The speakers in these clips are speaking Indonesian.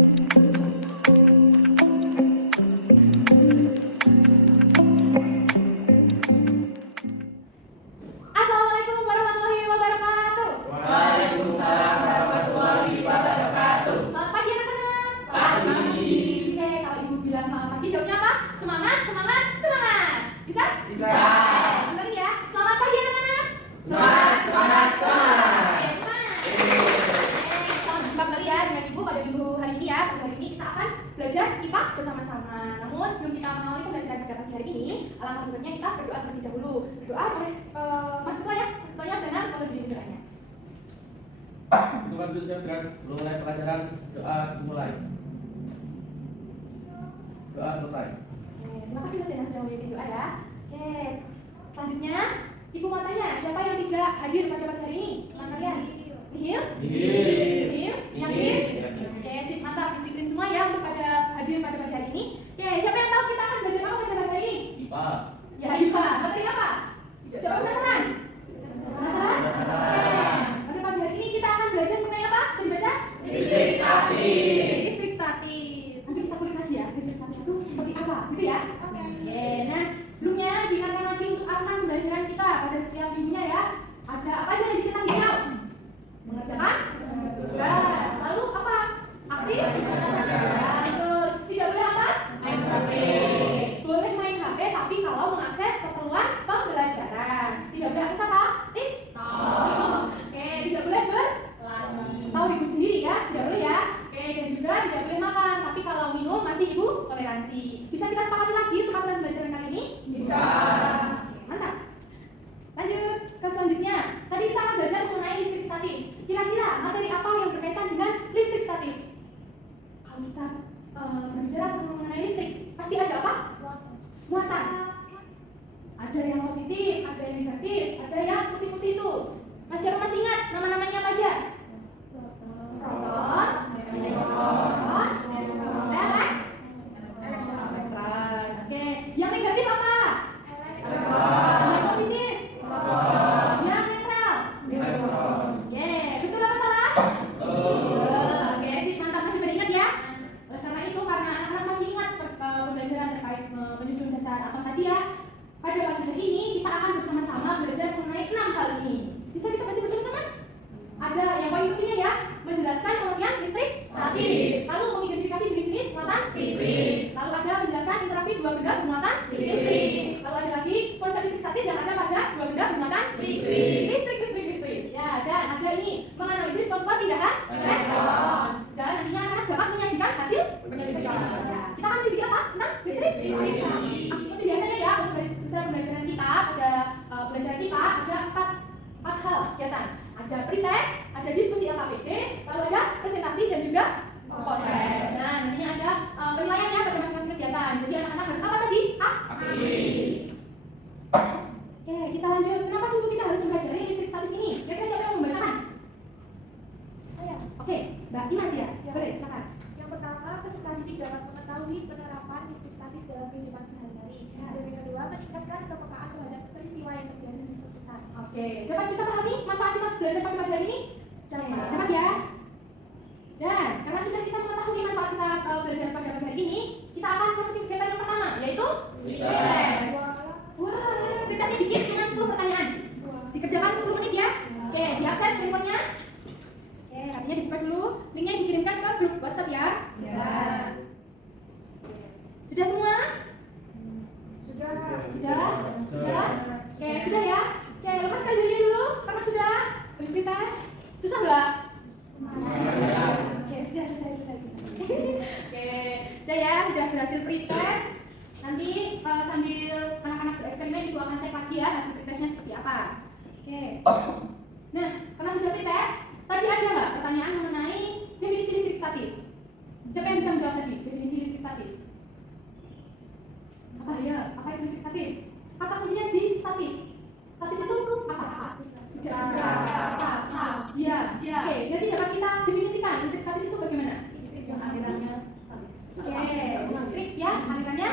Assalamualaikum warahmatullahi wabarakatuh. Waalaikumsalam warahmatullahi wabarakatuh. Selamat pagi anak-anak. Selamat pagi. Oke, kalau ibu bilang selamat pagi, jawabnya apa? Semangat, semangat, semangat. Bisa? Bisa. Ulangi ya. Selamat pagi anak-anak. Semangat, semangat, semangat. Oke, semangat. Selamat jumpa kembali ya dengan ibu pada minggu hari ini ya. Pada hari ini kita akan belajar IPA bersama-sama. Namun sebelum kita mengawali pembelajaran pada pagi hari ini, alangkah baiknya kita berdoa terlebih dahulu. Berdoa oleh Mas Ketua ya. Mas Ketuanya Zainal, kalau diri doanya. Tuhan Yesus yang terang, mulai pelajaran doa dimulai. Doa selesai. Terima kasih Mas Zainal sudah memimpin doa ya. Oke, selanjutnya Ibu mau tanya siapa yang tidak hadir pada pagi hari ini? Teman kalian? Nihil? Nihil? Yakin? Oke, sip, mantap, disiplin semua ya untuk pada hadir pada pagi hari ini. Oke, siapa yang tahu kita akan belajar apa pada pagi hari ini? IPA. Ya IPA, materi apa? Siapa penasaran? Penasaran? Oke, pada pagi hari ini kita akan belajar mengenai apa? Bisa dibaca? Listrik statis. Listrik statis. Nanti kita kulik lagi ya, listrik statis itu seperti apa? Gitu ya? Oke, nah sebelumnya diingatkan lagi untuk anak pembelajaran kita pada setiap minggunya ya. Ada apa aja yang ditentang mengerjakan tugas. Lalu apa? Aktif? Ya, betul. Tidak boleh apa? Main HP. Boleh main HP tapi kalau mengakses keperluan pembelajaran. Tidak boleh akses apa? TikTok. Oke, tidak boleh berlari. Tahu ribut sendiri ya? Tidak boleh ya. Oke, dan juga tidak boleh makan. Tapi kalau minum masih ibu toleransi. Bisa kita sepakati lagi untuk aturan pembelajaran kali ini? Bisa. Oke, mantap. Lanjut ke selanjutnya. Tadi kita akan belajar mengenai listrik statis. Kira-kira materi apa yang berkaitan dengan listrik statis? Kalau kita berbicara mengenai listrik, pasti ada apa? Muatan. Ada yang positif, ada yang negatif, ada yang putih-putih itu. Siapa masih ingat nama-namanya apa aja? Proton, neutron, elektron. Oke, yang negatif apa? Yang positif? Yang netral? Oke, betul apa salah? Oke, sip, mantap, masih pada ingat ya? Oleh karena itu, karena anak-anak masih ingat pembelajaran terkait menyusun dasar atom tadi ya, pada pagi hari ini kita akan bersama-sama belajar mengenai 6 hal ini. Bisa kita baca bersama-sama? Ada yang paling pentingnya ya, menjelaskan pengertian listrik statis, lalu mengidentifikasi jenis-jenis muatan listrik, lalu ada menjelaskan interaksi dua benda bermuatan listrik, lalu ada lagi konsep listrik statis yang ada pada dua benda bermuatan listrik. Ya, dan ada ini menganalisis perpindahan elektron, dan nantinya akan dapat menyajikan hasil penyelidikan. Ya, kita akan menjadi apa? Tentang listrik statis. Seperti biasanya ya, untuk pembelajaran kita pada pelajaran IPA ada empat hal kegiatan. Ada pretest, ada diskusi LKPD, lalu ada presentasi dan juga proses. Nah, nantinya ada penilaiannya pada masing-masing kegiatan. Jadi anak-anak harus apa tadi? Oke, kita lanjut. Kenapa sih Bu kita harus mempelajari listrik statis ini? Kira-kira siapa yang mau membacakan? Saya. Oke, Mbak Imas ya? Ya, boleh, silakan. Yang pertama, peserta didik dapat mengetahui penerapan listrik statis dalam kehidupan sehari-hari. Dan yang kedua, meningkatkan kepekaan terhadap peristiwa yang terjadi di sekitar. Oke, dapat kita pahami manfaat kita belajar pada pagi hari ini? Dapat ya? Dan karena sudah kita mengetahui manfaat kita belajar pada pagi hari ini, kita akan masuk ke kegiatan yang pertama, yaitu pretest. Wah, pretestnya dikit cuma 10 pertanyaan. Dikerjakan 10 menit ya. Oke, diakses handphonenya. Oke, artinya dibuka dulu. Linknya dikirimkan ke grup WhatsApp ya. Yes. Sudah semua? Sudah? Oke, sudah ya. Oke, lepaskan dirinya dulu karena sudah habis pretest. Susah nggak? Oke, sudah selesai. Oke, sudah ya, sudah berhasil pretest. Nanti sambil anak-anak bereksperimen ibu akan cek lagi ya hasil pretestnya seperti apa. Oke. Nah, karena sudah pretest, tadi ada nggak pertanyaan mengenai definisi listrik statis? Siapa yang bisa menjawab tadi definisi listrik statis? Apa ya? Apa itu listrik statis? Kata kuncinya di statis. Statis itu apa? Iya. Oke, jadi dapat kita definisikan listrik statis itu bagaimana? Listrik yang alirannya statis. Oke, listrik yang alirannya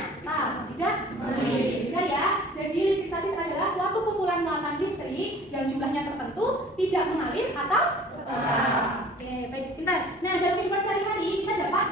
tidak mengalir ya. Jadi listrik statis adalah suatu kumpulan muatan listrik yang jumlahnya tertentu, tidak mengalir atau tetap. Oke, baik, pintar. Nah, dalam kehidupan sehari-hari kita dapat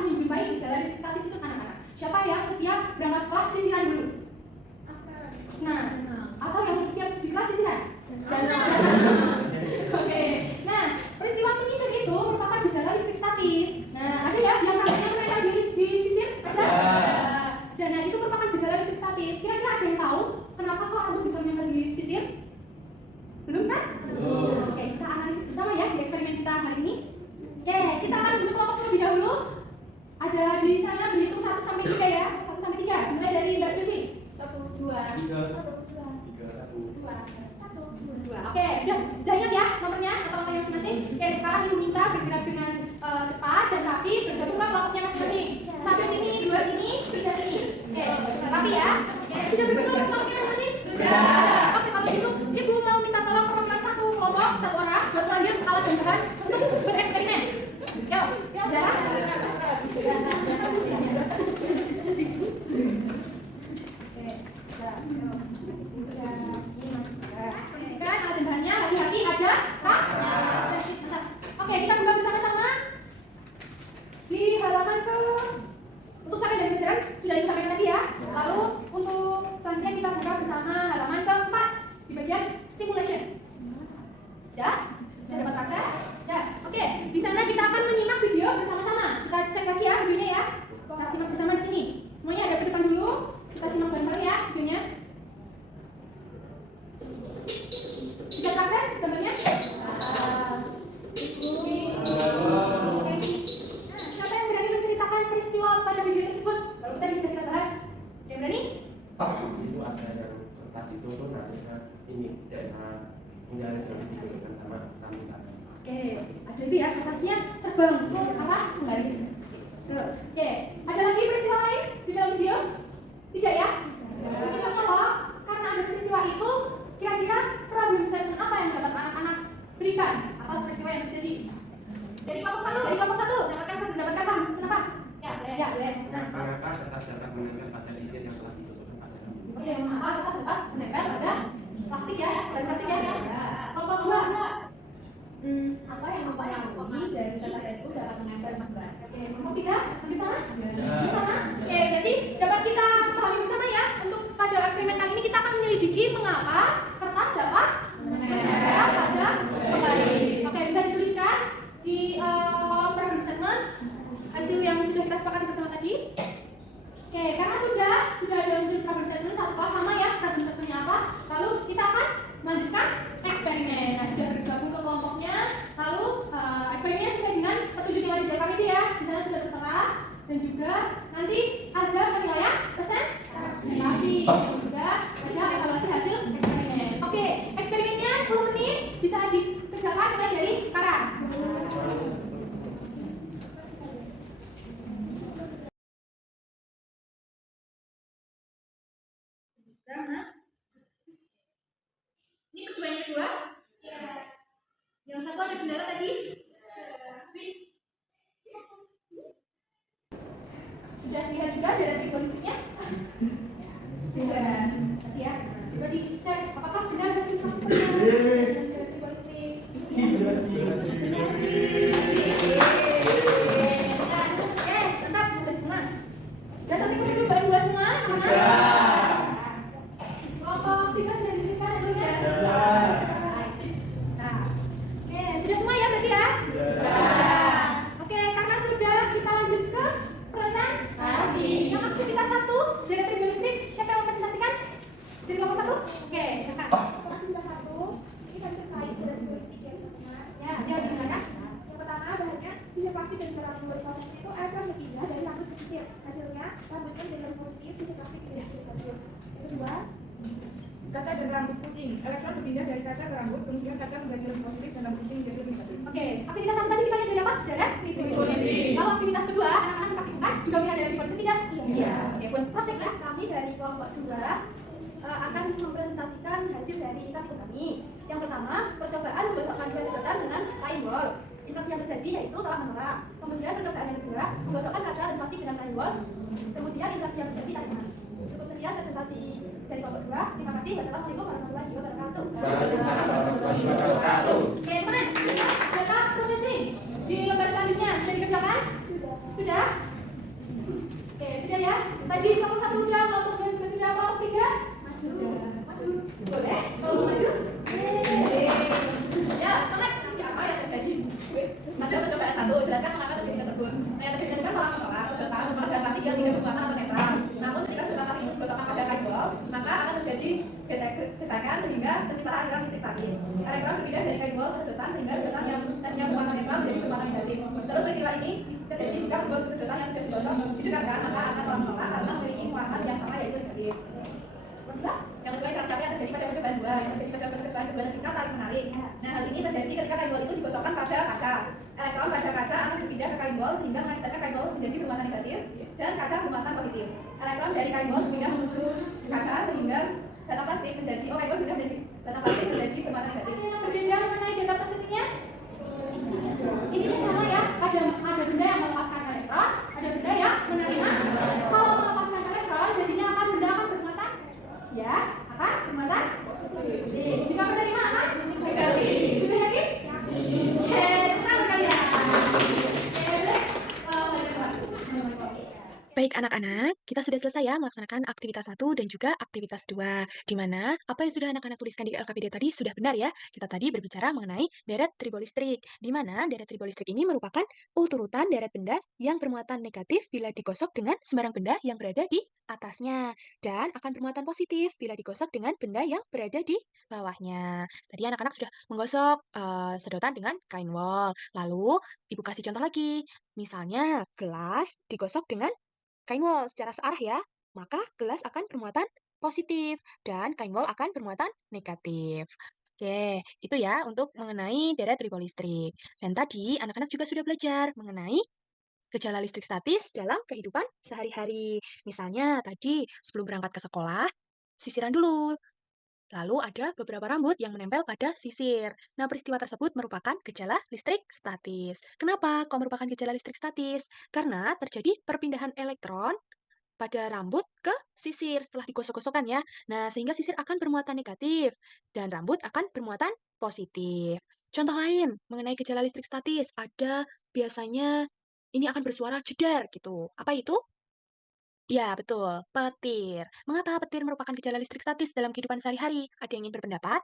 Di sana berhitung 1 sampai 3 ya. 1 sampai 3. Mulai dari Mbak Juli. 1, 2, 3, 2. Oke, sudah ingat ya nomornya atau nomornya masing-masing? Oke, sekarang Ibu minta bergerak dengan cepat dan rapi, bergabung ke kelompoknya masing-masing. 1 sini, 2 sini, 3 sini. Oke, rapi ya. Oke, sudah bergabung ke kelompoknya masing-masing? Sudah. Oke, kalau gitu Ibu mau minta tolong perwakilan satu kelompok, 1 orang buat mengambil alat dan bahan untuk bereksperimen. Yuk, Zara. Lagi-lagi ada Kak? Oke, kita buka bersama-sama di halaman ke untuk sampai dari pelajaran sudah disampaikan tadi ya. Lalu untuk selanjutnya kita buka bersama halaman ke-4 di bagian stimulation. Sudah? Sudah dapat akses? Sudah. Oke, di sana kita akan menyimak video bersama-sama. Kita cek lagi ya videonya ya. Kita simak bersama di sini. Semuanya ada ke depan dulu. Kita simak bareng-bareng ya videonya. Bisa akses gambarnya? Siapa yang berani menceritakan peristiwa pada video tersebut? Kalau kita bisa kita bahas. Yang berani? Itu ada yang kertas itu tuh namanya ini daerah penjara service digosokkan sama rambutan. Oke, ada itu ya kertasnya terbang apa? Garis. Oke, ada lagi peristiwa lain di dalam video? Tidak ya? Peristiwa kalau karena ada peristiwa itu kira-kira problem statement apa yang dapat anak-anak berikan atas peristiwa yang terjadi? Dari kelompok satu mendapatkan apa? Kenapa? Ya, boleh. Mengapa kertas dapat menempel pada sisir yang telah digosokkan pada rambutan? Oke, mengapa kertas dapat menempel pada plastik ya? Garis plastik ya? Kelompok dua. Apa yang mempengaruhi dari kertas itu dapat menempel pada. Oke, kelompok tiga, bersama? Bersama. Oke, berarti dapat kita pahami bersama ya. Untuk pada eksperimen kali ini kita akan menyelidiki mengapa kertas dapat menempel pada penggaris. Oke, bisa dituliskan di kolom problem statement hasil yang sudah kita sepakati bersama tadi. Oke, karena sudah ada wujud problem statement satu kelas sama ya problem statementnya apa. Lalu kita akan melanjutkan eksperimen. Nah, sudah bergabung ke kelompoknya. Lalu eksperimennya sesuai dengan petunjuk yang ada di belakang ini ya. Di sana sudah tertera dan juga nanti ada penilaian presentasi dan juga ada evaluasi hasil eksperimen. Oke, eksperimennya 10 menit bisa dikerjakan mulai dari sekarang. Mas, ini percobaan yang kedua? Yang satu ada kendala tadi? Sudah dilihat juga dari trigonometrinya? Sudah. Tadi ya. Coba dicek apakah benar kesimpulannya dari trigonometri. Tetap sudah semua. Sudah sampai ke percobaan 2 semua? Kelompok 3 sudah dituliskan hasilnya? Sudah semua ya berarti ya? Oke, karena sudah kita lanjut ke presentasi. Yang aktivitas 1 dari trigonometri, siapa yang mau presentasikan? Dari kelompok 1? Oke, silakan. Aktivitas 1 ini masih terkait dengan turistik ya teman-teman. Ya, gimana? Yang pertama bahannya sisir plastik dan rambut. Prosesnya itu air yang berpindah dari rambut ke sisir. Hasilnya rambutnya menjadi positif, sisir plastik menjadi negatif. Yang kedua, kaca dan rambut kucing. Elektron berpindah dari kaca ke rambut, kemudian kaca menjadi lebih positif dan rambut kucing menjadi lebih negatif. Oke, aktivitas 1 tadi kita lihat dari apa? Dari trigonometri. Lalu aktivitas kedua, anak-anak praktikumkan juga melihat dari trigonometri tidak? Iya. Oke, buat project ya. Kami dari kelompok 2 akan mempresentasikan hasil dari praktikum kami. Yang pertama, percobaan menggosokkan 2 sedotan dengan kain wol. Interaksi yang terjadi yaitu tolak menolak. Kemudian percobaan yang kedua, menggosokkan kaca dan plastik dengan kain wol. Kemudian interaksi yang terjadi tarikan. Cukup sekian presentasi dari kelompok 2. Terima kasih. Wassalamualaikum warahmatullahi wabarakatuh. Waalaikumsalam warahmatullahi wabarakatuh. Oke, teman. Data processing di lembar selanjutnya sudah dikerjakan? Sudah. Oke, sudah ya. Tadi kelompok 1 sudah, kelompok 2 juga sudah, kelompok 3 maju. Boleh? Kelompok maju. Ya, semangat. Apa yang terjadi? Ada percobaan 1, jelaskan mengapa terjadi tersebut. Nah, yang terjadi kan tolak menolak, sedotan merupakan plastik yang tidak berwarna atau netral. Namun ketika sedotan plastik digosokkan pada kain wol, maka akan terjadi gesekan sehingga terciptalah aliran listrik statis. Elektron berpindah dari kain wol ke sedotan sehingga sedotan yang tadinya berwarna netral menjadi berwarna negatif. Terus peristiwa ini terjadi jika membuat sedotan yang sudah digosok itu kan, maka akan tolak menolak karena memiliki muatan yang sama yaitu negatif. Yang kedua interaksi apa yang terjadi pada percobaan dua, yang terjadi pada percobaan kedua ketika tarik menarik. Nah, hal ini terjadi ketika kain bol itu digosokkan pada kaca. Elektron pada kaca akan berpindah ke kain bol sehingga mengakibatkan kain bol menjadi bermuatan negatif dan kaca bermuatan positif. Elektron dari kain bol berpindah menuju kaca sehingga data plastik menjadi kain bol berpindah menjadi data plastik menjadi bermuatan negatif. Yang berbeda mengenai data prosesnya? Ini sama ya, ada benda yang melepaskan elektron, ada benda yang menerima. Kalau melepaskan elektron, jadinya benda akan bermuatan, ya, akan bermuatan positif. Jika menerima apa? Negatif. Sudah yakin? Oke, tenang kalian. Baik anak-anak, kita sudah selesai ya melaksanakan aktivitas 1 dan juga aktivitas 2. Di mana apa yang sudah anak-anak tuliskan di LKPD tadi sudah benar ya. Kita tadi berbicara mengenai deret tribolistrik, di mana deret tribolistrik ini merupakan urutan deret benda yang bermuatan negatif bila digosok dengan sembarang benda yang berada di atasnya, dan akan bermuatan positif bila digosok dengan benda yang berada di bawahnya. Tadi anak-anak sudah menggosok sedotan dengan kain wol. Lalu, Ibu kasih contoh lagi. Misalnya, gelas digosok dengan kain wol secara searah ya, maka gelas akan bermuatan positif dan kain wol akan bermuatan negatif. Oke, itu ya untuk mengenai deret tribolistrik. Dan tadi anak-anak juga sudah belajar mengenai gejala listrik statis dalam kehidupan sehari-hari. Misalnya tadi sebelum berangkat ke sekolah, sisiran dulu. Lalu ada beberapa rambut yang menempel pada sisir. Nah, peristiwa tersebut merupakan gejala listrik statis. Kenapa kok merupakan gejala listrik statis? Karena terjadi perpindahan elektron pada rambut ke sisir setelah digosok-gosokkan ya. Nah, sehingga sisir akan bermuatan negatif dan rambut akan bermuatan positif. Contoh lain mengenai gejala listrik statis, ada biasanya ini akan bersuara jedar gitu. Apa itu? Ya, betul. Petir. Mengapa petir merupakan gejala listrik statis dalam kehidupan sehari-hari? Ada yang ingin berpendapat?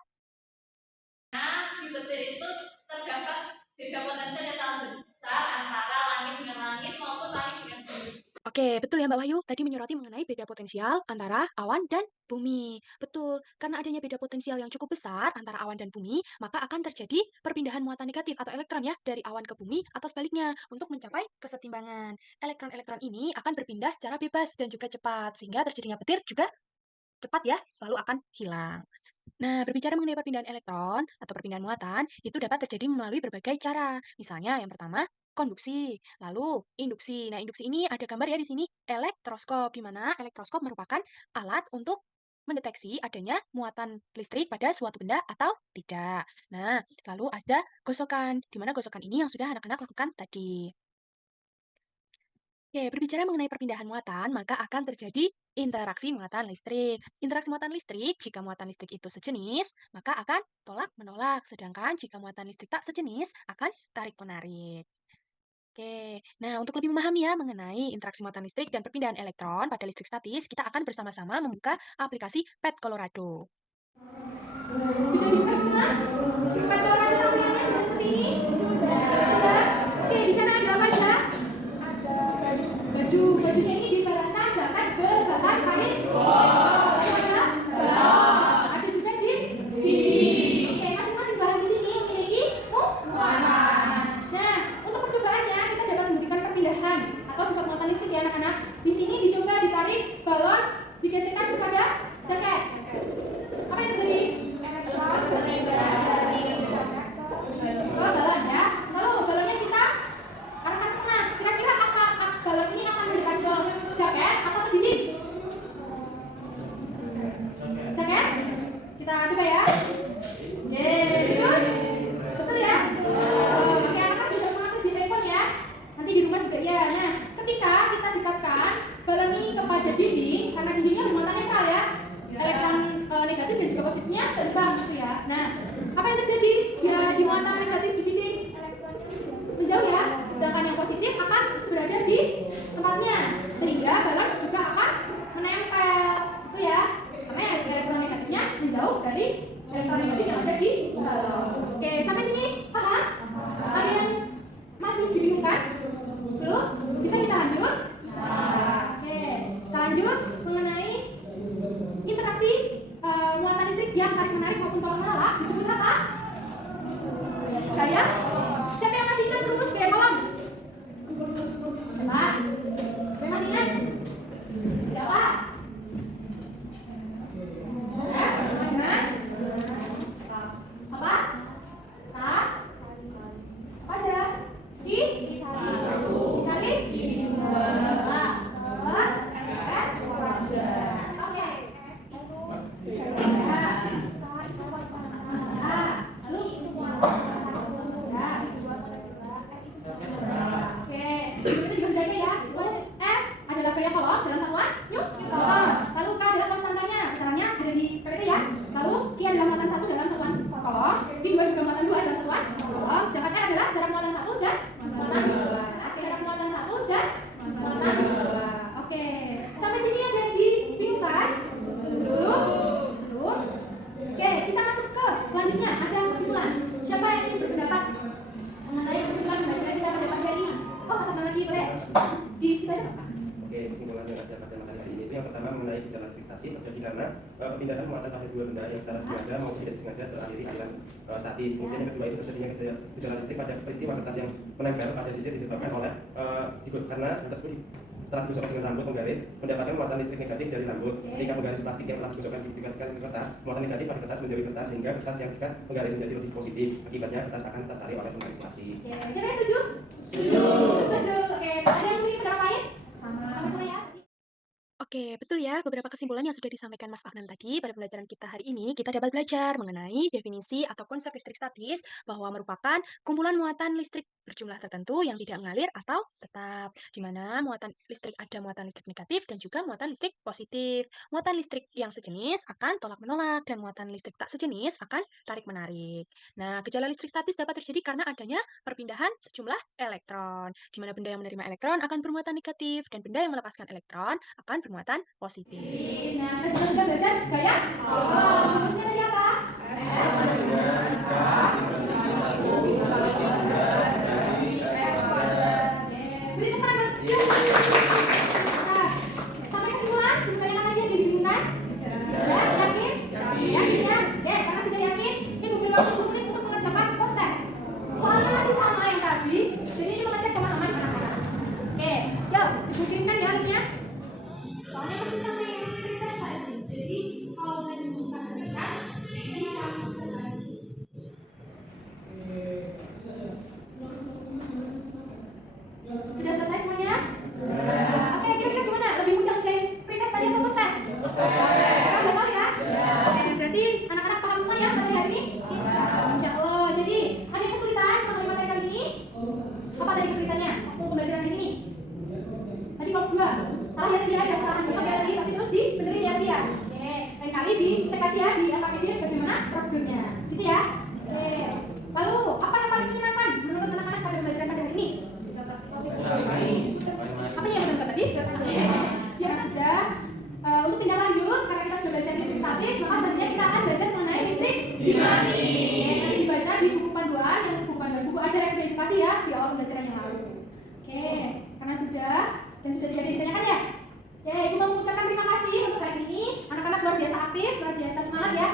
Di petir itu terdapat beda potensial yang sangat besar antara langit dengan langit maupun langit dengan bumi. Oke, betul ya Mbak Wahyu. Tadi menyoroti mengenai beda potensial antara awan dan bumi. Betul, karena adanya beda potensial yang cukup besar antara awan dan bumi, maka akan terjadi perpindahan muatan negatif atau elektron ya dari awan ke bumi atau sebaliknya untuk mencapai kesetimbangan. Elektron-elektron ini akan berpindah secara bebas dan juga cepat, sehingga terjadinya petir juga cepat ya, lalu akan hilang. Nah, berbicara mengenai perpindahan elektron atau perpindahan muatan, itu dapat terjadi melalui berbagai cara. Misalnya, yang pertama, konduksi, lalu induksi. Nah, induksi ini ada gambar ya di sini, elektroskop, di mana elektroskop merupakan alat untuk mendeteksi adanya muatan listrik pada suatu benda atau tidak. Nah, lalu ada gosokan, di mana gosokan ini yang sudah anak-anak lakukan tadi. Oke, berbicara mengenai perpindahan muatan, maka akan terjadi interaksi muatan listrik. Interaksi muatan listrik, jika muatan listrik itu sejenis, maka akan tolak-menolak. Sedangkan jika muatan listrik tak sejenis, akan tarik-menarik. Oke, nah untuk lebih memahami ya mengenai interaksi muatan listrik dan perpindahan elektron pada listrik statis, kita akan bersama-sama membuka aplikasi PET Colorado. Sudah dibuka semua? Pada orang di tampilannya sudah seperti ini? Sudah? Oke, di sana ada apa aja? Ada baju. Bajunya ini dibaratkan jaket berbahan kain. Ada juga dinding. Oke, masing-masing bahan di sini memiliki muatan. Nah, untuk percobaannya kita dapat memberikan perpindahan atau sifat muatan listrik ya anak-anak. Di sini dicoba ditarik balon, digeserkan kepada jaket. Apa yang terjadi? Balon ya. Lalu balonnya kita arahkan ke tengah. Kira-kira balon ini akan mendekat ke jaket atau ke dinding? Jaket? Kita coba ya. Betul? Betul ya? Oke, anak-anak bisa mengakses di handphone ya. Nanti di rumah juga ya. Nah, ketika kita dekatkan balon ini kepada dinding, karena dindingnya bermuatan netral ya, elektron negatif dan juga positifnya seimbang gitu ya. Nah, apa yang terjadi? Ya, di muatan negatif di dinding menjauh ya, sedangkan yang positif akan berada di tempatnya, sehingga balon juga akan menempel, itu ya. Karena elektron negatifnya menjauh dari elektron negatif yang ada di balon. Oke, sampai sini paham? Ada yang masih dibingungkan? Belum? Bisa kita lanjut? Oke, kita lanjut mengenai interaksi muatan listrik yang tarik menarik maupun tolak menolak disebut apa? Gaya? Siapa yang masih ingat rumus gaya kolom? Coba. Siapa yang masih ingat? statis terjadi karena perpindahan muatan pada dua benda yang secara sengaja maupun tidak disengaja terakhiri aliran statis. Kemudian yang kedua itu terjadinya gejala listrik pada peristiwa kertas yang menempel pada sisir disebabkan oleh karena tersebut setelah digosokkan dengan rambut penggaris mendapatkan muatan listrik negatif dari rambut. Ketika penggaris plastik yang telah digosokkan dikatkan ke kertas, muatan negatif pada kertas menjauhi kertas sehingga kertas yang dikat penggaris menjadi lebih positif. Akibatnya kertas akan tertarik oleh penggaris plastik. Siapa yang setuju? Setuju. Setuju. Oke, ada yang punya pendapat lain? Sama-sama ya. Oke, betul ya. Beberapa kesimpulan yang sudah disampaikan Mas Afnan tadi pada pembelajaran kita hari ini, kita dapat belajar mengenai definisi atau konsep listrik statis bahwa merupakan kumpulan muatan listrik berjumlah tertentu yang tidak mengalir atau tetap, di mana muatan listrik ada muatan listrik negatif dan juga muatan listrik positif. Muatan listrik yang sejenis akan tolak-menolak dan muatan listrik tak sejenis akan tarik-menarik. Nah, gejala listrik statis dapat terjadi karena adanya perpindahan sejumlah elektron, di mana benda yang menerima elektron akan bermuatan negatif dan benda yang melepaskan elektron akan bermuatan positif. Nah, kita sudah belajar gaya? Rumusnya tadi apa? Beri tepuk tangan buat dia. Nah, sampai kesimpulan, pertanyaan lagi yang dibingungkan? Ya, yakin? Yakin ya? Oke, karena sudah yakin, ini memberi waktu 10 menit untuk mengerjakan proses. Soalnya masih sama yang tadi, jadi ini mengecek pemahaman anak-anak. Oke, yuk, ibu kirimkan ya linknya. Soalnya masih sama yang prioritas saja. Jadi kalau tadi bukan prioritas, bisa mengerjakan. Sudah selesai semuanya? Oke, kira-kira gimana? Lebih mudah ngerjain pretest tadi atau proses? Sekarang udah tahu ya? Oke, berarti anak-anak paham semua ya materi hari ini? Insya Allah. Jadi, ada yang kesulitan mengenai materi kali ini? Apa tadi kesulitannya? Waktu pembelajaran hari ini? Tadi kalau dua, salah ya tadi ya, ada kesalahan besok ya tadi, tapi terus dibenerin ya tadi ya. Oke, lain kali dicek lagi ya di LKPD bagaimana prosedurnya, gitu ya. Oke, lalu apa yang paling menyenangkan menurut anak-anak pada pembelajaran pada hari ini? Apa yang menurut tadi? Ya sudah. Untuk tindak lanjut, karena kita sudah belajar listrik statis, maka selanjutnya kita akan belajar mengenai listrik dinamis. Nanti dibaca di buku panduan, yang buku ajar yang sudah dikasih ya di awal pembelajaran yang lalu. Oke, karena sudah dan sudah tidak ditanyakan ya. Ibu mau mengucapkan terima kasih untuk hari ini. Anak-anak luar biasa aktif, luar biasa semangat ya.